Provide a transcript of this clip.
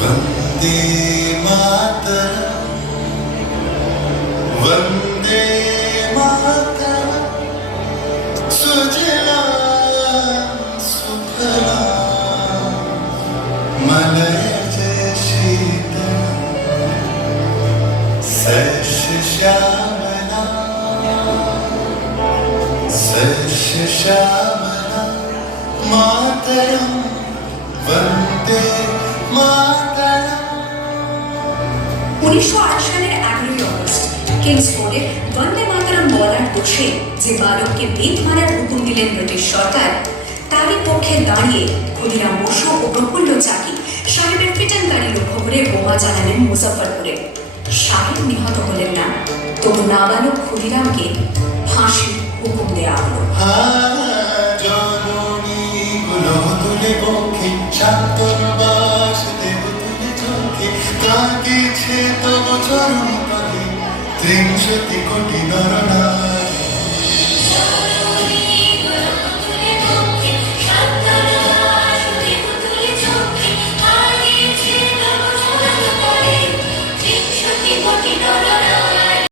वन्दे मातरम् वन्दे मातरम् सुजलां सुफलां मलयज शीतलां सस्यश्यामलां मातरम् वन्दे मातरम्। 1908 সালের 11ই অগস্ট কিংসফোর্ডে বন্দে মাতরম বলার দোষে যে বালককে বেত মারার হুকুম দিলেন ব্রিটিশ সরকার, তারই পক্ষে দাঁড়িয়ে ক্ষুদিরাম বসু ও প্রফুল্ল চাকি সাহেবের পিটানবাড়ি লক্ষ্য করে বোমা চালালেন মুজাফফরপুরে। সাহেব নিহত হলেন না, তবু নাবালক ক্ষুদিরামকে ফাঁসির হুকুম দেওয়া হলো। ত্রিংশতি কোটি নরনারী